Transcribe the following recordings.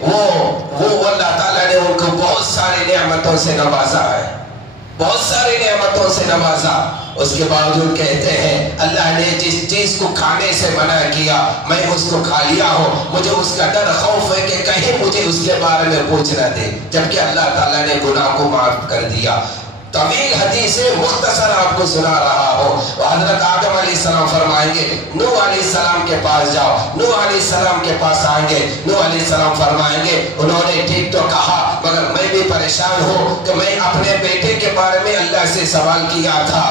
وہ اللہ تعالیٰ نے ان کو بہت ساری نعمتوں سے نوازا ہے، بہت ساری نعمتوں سے نوازا، اس کے باوجود کہتے ہیں اللہ نے جس چیز کو کھانے سے منع کیا میں اس کو کھا لیا ہوں، مجھے اس کا ڈر خوف ہے کہ کہیں مجھے اس کے بارے میں پوچھ نہ دے، جبکہ اللہ تعالیٰ نے گناہ کو معاف کر دیا۔ طویل حدیث مختصر آپ کو سنا رہا ہوں۔ حضرت آدم علیہ السلام فرمائیں گے نوح علیہ السلام کے پاس جاؤ، نوح علیہ السلام کے پاس آئیں گے، نوح علیہ السلام فرمائیں گے انہوں نے ٹھیک تو کہا مگر میں بھی پریشان ہوں کہ میں اپنے بیٹے کے بارے میں اللہ سے سوال کیا تھا،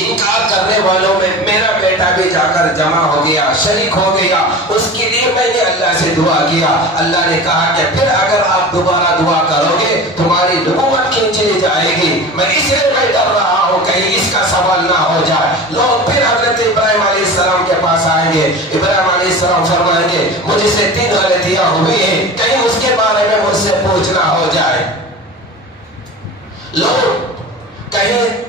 انکار کرنے والوں میں میرا بیٹا بھی جا کر جمع ہو گیا، شریک ہو گیا، اس کے لیے میں نے اللہ سے دعا کیا۔ اللہ نے کہا کہ پھر اگر آپ دوبارہ دعا کرو گے تمہاری نبوت کھینچی جائے گی، میں اس لیے میں ڈر رہا ہوں کہیں اس کا سوال نہ ہو جائے۔ لوگ پھر حضرت ابراہیم علیہ السلام کے پاس آئیں گے، ابراہیم علیہ السلام فرمائیں گے مجھ سے 3 غلطیاں ہوئی ہیں، کہیں اس کے بارے میں مجھ سے پوچھنا ہو جائے۔ لوگ کہیں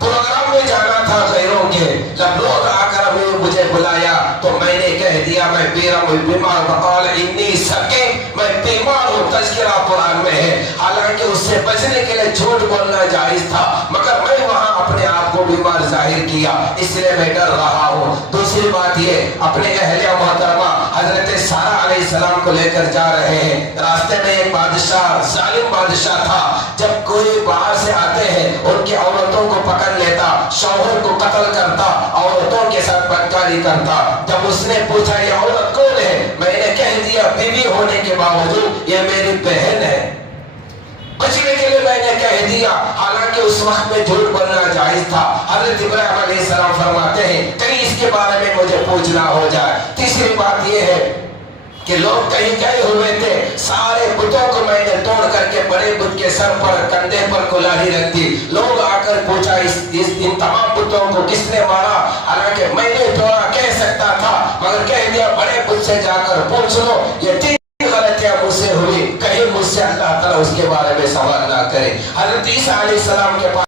پروگرام میں جانا تھا غیروں کے، جب لوگ آ کر مجھے بلایا تو میں نے کہہ دیا میں بیمار، وقال انی سقیم، میں بیمار ہوں، تذکرہ قرآن میں ہے۔ حالانکہ اس سے بچنے کے لیے جھوٹ بولنا جائز تھا مگر میں وہاں اپنے آپ کو بیمار ظاہر کیا، اس لیے میں ڈر رہا ہوں۔ دوسری بات یہ اپنے اہلیہ محترمہ حضرت سارہ علیہ السلام کو لے کر جا رہے ہیں، راستے میں ایک بادشاہ ظالم بادشاہ تھا، جب کوئی باہر سے آتے ہیں ان کی عورتوں کو پکڑ لیتا، شوہر کو قتل کرتا، عورتوں کے ساتھ بدکاری کرتا۔ جب اس نے پوچھا یہ عورت کون ہے، میں نے کہہ دیا بیوی ہونے کے باوجود یہ میری بہن ہے، بچنے کے لیے میں نے کہہ دیا، حالانکہ اس وقت میں جھوٹ بولنا جائز تھا۔ حضرت ابراہیم علیہ السلام فرماتے ہیں کہیں اس کے بارے میں مجھے پوچھنا ہو جائے۔ تیسری بات یہ ہے کہ لوگ کہیں گئے ہوئے تھے، سارے بتوں کو میں نے توڑ کر کے بڑے بت کے سر پر کندھے پر کلاہی رکھ دی۔ لوگ آ کر پوچھا ان تمام بتوں کو کس نے مارا، حالانکہ میں نے توڑا کہہ سکتا تھا مگر کہہ دیا بڑے بت سے جا کر پوچھ لو۔ یہ 3 غلطیاں مجھ سے ہوئی، کہیں مجھ سے اللہ تعالیٰ اس کے بارے میں سوال نہ کرے۔ حضرت عیسیٰ علیہ السلام کے پاس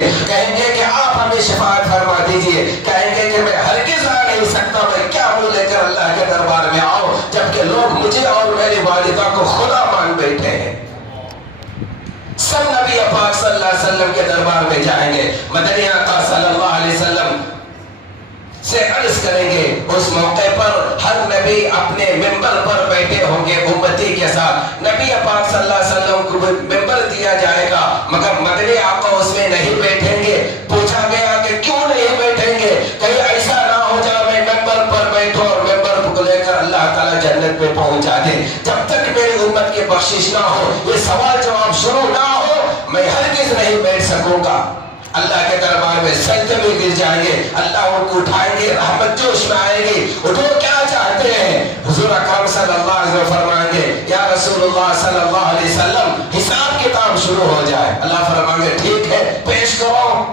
کہیں گے کہ آپ ہمیں شفاعت فرما دیجئے، کہیں گے کہ میں ہرگز آ نہیں سکتا، میں کیا منہ لے کر اللہ کے دربار میں آؤں، جبکہ لوگ مجھے اور میری والدہ کو خدا مان بیٹھے ہیں۔ سب نبی پاک صلی اللہ علیہ وسلم کے دربار میں جائیں گے، مدنی آقا صلی اللہ علیہ وسلم سے عرض کریں گے۔ اس موقع پر ہر نبی اپنے ممبر پر بیٹھے ہوں گے امتی کے ساتھ، نبی پاک صلی اللہ علیہ وسلم کو ممبر دیا جائے گا مگر مدنی آقا اس میں نہیں بیٹھیں گے۔ پوچھا گیا کہ کیوں نہیں بیٹھیں گے، کہیں ایسا نہ ہو جائے میں ممبر پر بیٹھوں اور ممبر کو لے کر اللہ تعالیٰ جنت میں پہنچا دے۔ جب تک میری امت کی بخشش نہ ہو، یہ سوال جواب شروع نہ ہو، میں ہرگز نہیں بیٹھ سکوں گا۔ اللہ کے دربار میں سجدے میں گر جائیں گے، اللہ ان کو اٹھائیں گے، رحمت جوش میں آئے گی، اٹھو کیا چاہتے ہیں؟ حضور اکرم صلی اللہ علیہ وسلم فرمائیں گے یا رسول اللہ صلی اللہ علیہ وسلم حساب کتاب شروع ہو جائے۔ اللہ فرمائیں گے ٹھیک ہے پیش کرو۔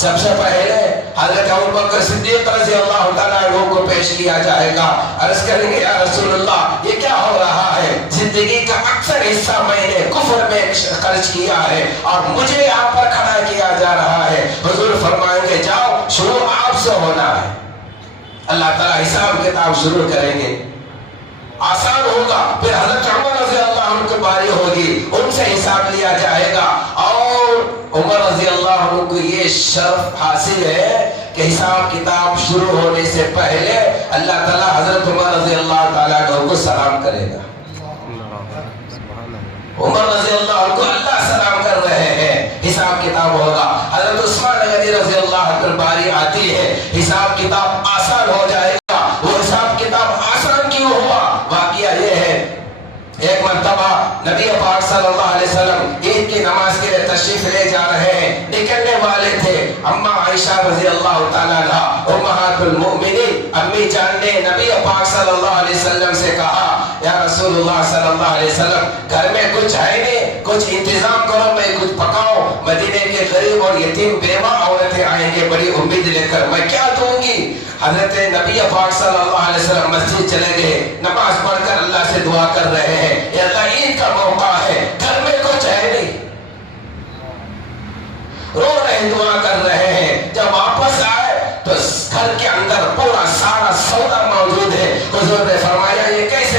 سب سے پہلے حضرت ابوبکر صدیق رضی اللہ تعالیٰ عنہ کو پیش کیا جائے گا۔ عرض کریں گے یا رسول اللہ یہ کیا ہو رہا ہے، زندگی کا اکثر حصہ میں نے کفر میں خرچ کیا ہے اور مجھے یہاں پر کھڑا کیا جا رہا ہے۔ حضور فرمائیں گے جاؤ شروع آپ سے ہونا ہے۔ اللہ تعالیٰ حساب کتاب شروع کریں گے، آسان ہوگا، پھر حضرت عمر رضی اللہ عنہ کی باری ہوگی، ان سے حساب لیا جائے گا اور عمر رضی اللہ عنہ کو یہ شرف حاصل ہے کہ حساب کتاب شروع ہونے سے پہلے اللہ تعالیٰ حضرت عمر رضی اللہ تعالیٰ عنہ کو سلام کرے گا۔ عمر رضی اللہ عنہ کو اللہ سلام کر رہے ہیں، حساب کتاب ہوگا۔ حضرت عثمان غنی رضی اللہ عنہ پر باری آتی ہے، حساب کتاب آسان ہو جائے گا۔ وہ حساب کتاب آسان کیوں ہوا؟ واقعہ یہ ہے ایک مرتبہ نبی پاک صلی اللہ علیہ وسلم عید کی نماز کے لیے تشریف لے جا رہے ہیں، نکلنے والے تھے۔ اما عائشہ رضی اللہ تعالیٰ عنہا امہات المؤمنین امی جان نے نبی پاک صلی اللہ علیہ وسلم سے کہا یا رسول اللہ صلی اللہ علیہ وسلم گھر میں کچھ ہے نہیں، کچھ انتظام کرو، میں کچھ پکاؤ، مدینے کے غریب اور یتیم بیوہ عورتیں آئیں گے بڑی امید لے کر، میں کیا دوں گی؟ حضرت نبی پاک صلی اللہ علیہ وسلم مسجد چلے گئے، نماز پڑھ کر اللہ سے دعا کر رہے ہیں یا اللہ عید کا موقع ہے، گھر میں کچھ ہے نہیں، رو رہے دعا کر رہے ہیں۔ جب واپس آئے تو گھر کے اندر پورا سارا سودا موجود ہے۔ حضور نے فرمایا یہ کیسے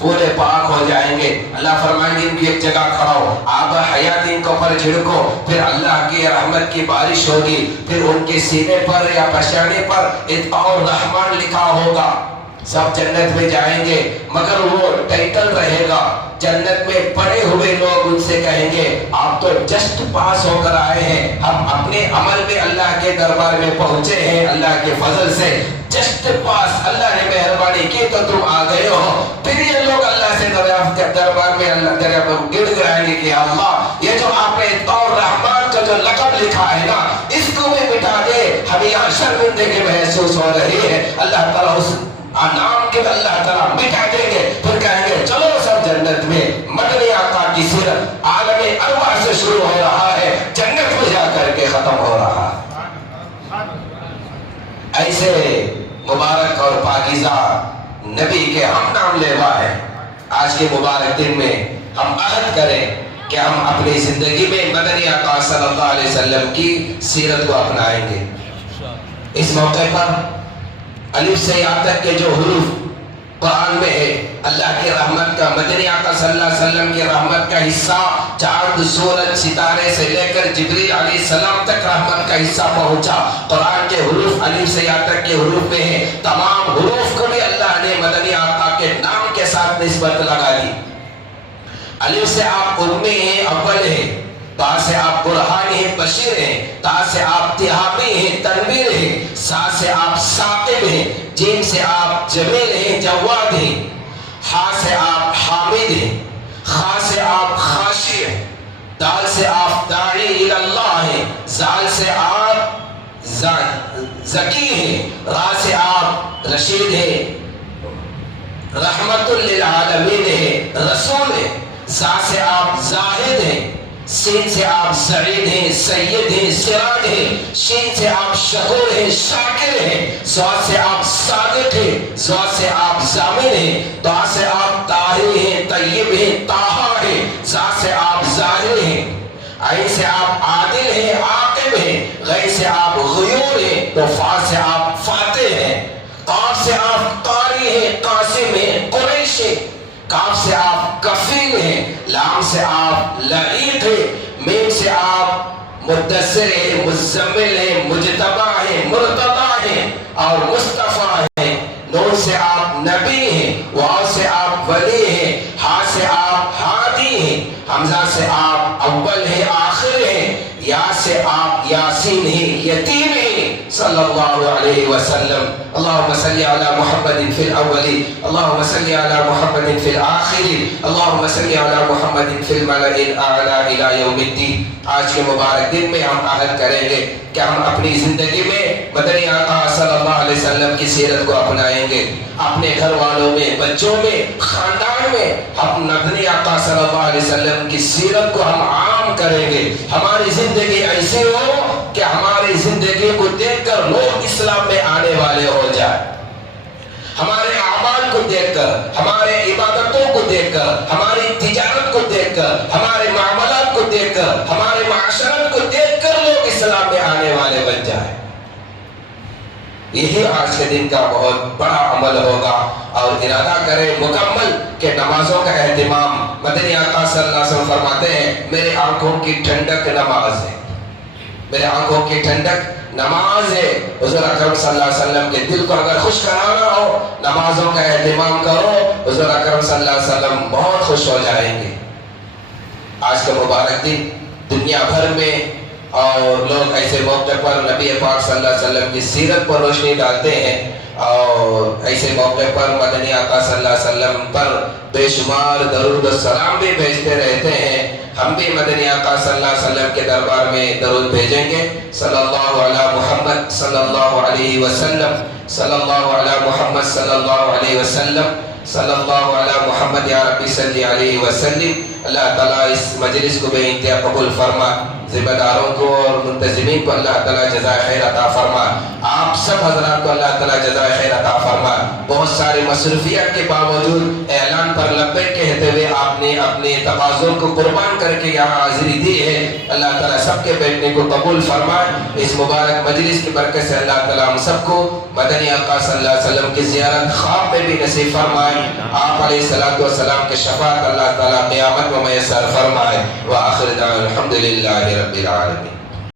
پورے پاک ہو جائیں گے. اللہ فرمائیں گے ان کی ایک جگہ کھڑا ہو, آب حیات ان کو پر چھڑکو, پھر اللہ کی رحمت کی بارش ہوگی, پھر ان کے سینے پر یا پشانے پر اور رحمان لکھا ہوگا. سب جنت میں جائیں گے مگر وہ ٹائٹل رہے گا. جنت میں پڑے ہوئے لوگ ان سے کہیں گے آپ تو جسٹ پاس ہو کر آئے ہیں, ہم اپنے عمل میں اللہ کے دربار میں پہنچے ہیں, اللہ کے فضل سے جسٹ پاس, اللہ نے مہربانی کی تو تم آ گئے ہو. پھر یہ لوگ اللہ سے دریافت کے دربار میں اللہ دربار گڑ گڑائیں گے کہ اللہ یہ جو آپ نے اور رحمان کا جو لقب لکھا ہے نا اس کو بھی مٹا دے, ہمیں یہاں شرمندگی محسوس ہو رہی ہے. اللہ تعالیٰ اس نام کے اللہ تعالیٰ مٹا دیں گے, پھر کہیں گے چلو سب جنت میں. مدنی آقا کی سیرت عالم ارواح سے شروع ہو رہا ہے, جنت میں جا کر کے ختم ہو رہا ہے. ایسے مبارک اور پاکیزہ نبی کے ہم نام لیوا ہے. آج کے مبارک دن میں ہم عہد کریں کہ ہم اپنی زندگی میں مدنی آقا صلی اللہ علیہ وسلم کی سیرت کو اپنائیں گے. اس موقع پر الف سے یا تک کے جو حروف قرآن میں ہے, اللہ کی رحمت کا, مدنی آقا صلی اللہ علیہ وسلم کی رحمت کا حصہ چاند سورج ستارے سے لے کر جبریل علیہ السلام تک رحمت کا حصہ پہنچا. قرآن کے حروف الف سے یا تک کے حروف میں ہے. تمام حروف کو بھی اللہ نے مدنی آقا کے نام کے ساتھ نسبت لگا دی. الف سے آپ امی ہیں, اول ہیں. تا سے آپ برہان ہیں, بشیر ہیں. تا سے آپ تہامی ہیں, تنویر ہیں. سا سے آپ ثاقب ہیں. جیم سے آپ جمیل ہیں, جواد ہیں. ہا سے آپ حامد ہیں. خا سے آپ خاشع ہیں. دال سے آپ داعی اللہ ہیں. زال سے آپ زکی ہیں. را سے آپ رشید ہیں, رحمت للعالمین ہیں, رسول ہیں. زا سے آپ زاہد ہیں. سین سے آپ سعید ہیں, سید ہیں, سراج ہیں. شین سے آپ شکور ہیں, شاکر ہیں. صاد سے آپ صادق ہیں. زوا سے آپ ضامن ہیں. تا سے آپ طاہر ہیں, طیب ہیں, طاہا ہیں. زا سے آپ ظاہر ہیں. عین سے آپ عادل ہیں, عاقب ہیں. غین سے آپ غیور ہیں. تو فا سے آپ فاتح ہیں. قاف سے آپ قاری ہیں, قاسم ہیں, قریش ہیں. کاف سے آپ کفیل ہیں. لام سے آپ لعیق ہیں. میم سے آپ مدثر ہیں, مزمل ہیں, مجتبہ ہیں, مرتضی ہیں اور مصطفیٰ ہیں. نون سے آپ نبی ہیں. واو سے آپ ولی ہیں. ہا سے آپ ہادی ہیں. حمزہ سے آپ اول ہیں, آخر ہیں. یا سے آپ یاسین ہیں, یتیم ہیں. صلی اللہ علیہ وسلم. اللہم صلی علی محمد فی الاولی, اللہم صلی علی محمد فی الآخری, اللہم صلی علی محمد فی الملأ الاعلی الی یوم الدین. آج کے مبارک دن میں ہم عہد کریں گے کہ ہم اپنی زندگی میں مدنی آقا صلی اللہ علیہ وسلم کی سیرت کو اپنائیں گے. اپنے گھر والوں میں, بچوں میں, خاندان میں ہم مدنی آقا صلی اللہ علیہ وسلم کی سیرت کو ہم عام کریں گے. ہماری زندگی ایسی ہو کہ ہماری زندگی کو دیکھ کر لوگ اسلام میں آنے والے ہو جائیں. ہمارے اعمال کو دیکھ کر, ہمارے عبادتوں کو دیکھ کر, ہماری تجارت کو دیکھ کر, ہمارے معاملات کو دیکھ کر, ہمارے معاشرت کو دیکھ کر لوگ اسلام میں آنے والے بن جائیں. یہی آج کے دن کا بہت بڑا عمل ہوگا. اور ارادہ کریں مکمل کہ نمازوں کا اہتمام, مدنی آقا صلی اللہ علیہ وسلم فرماتے ہیں میرے آنکھوں کی ٹھنڈک نماز ہے, میرے آنکھوں کی ٹھنڈک نماز ہے. حضور اکرم صلی اللہ علیہ وسلم کے دل کو اگر خوش کرانا ہو نمازوں کا اہتمام کرو, حضور اکرم صلی اللہ علیہ وسلم بہت خوش ہو جائیں گے. آج کا مبارک دن دنیا بھر میں اور لوگ ایسے موقع پر نبی پاک صلی اللہ علیہ وسلم کی سیرت پر روشنی ڈالتے ہیں اور ایسے موقع پر مدنی آقا صلی اللہ علیہ وسلم پر بے شمار درود و سلام بھی بھیجتے رہتے ہیں. ہم بھی مدنی آقا صلی اللہ علیہ وسلم کے دربار میں درود بھیجیں گے. صلی اللہ علی محمد صلی اللہ علیہ وسلم, صلی اللہ علی محمد صلی اللہ علیہ وسلم, صلی اللہ علی محمد یا ربی صلی علیہ وسلم. اللہ تعالیٰ اس مجلس کو بے انتہا قبول فرما. ذمہ داروں کو اور منتظمین کو اللہ تعالیٰ جزائے خیر عطا فرما. آپ سب حضرات کو اللہ تعالیٰ جزائے خیر عطا فرما. بہت ساری مصروفیات کے باوجود اعلان پر لبیک کہتے ہوئے آپ نے اپنے تقاضوں کو قربان کر کے یہاں حاضری دی ہے. اللہ تعالیٰ سب کے بیٹھنے کو قبول فرمائے۔ اس مبارک مجلس کی برکت سے اللہ تعالیٰ ہم سب کو مدنی آقا صلی اللہ علیہ وسلم کی زیارت خواب میں بھی نصیب فرمائے۔ آپ علیہ السلام کے شفاعت اللہ تعالیٰ قیامت میں میسر فرمائے۔ وآخر دعوانا الحمدللہ رب العالمین۔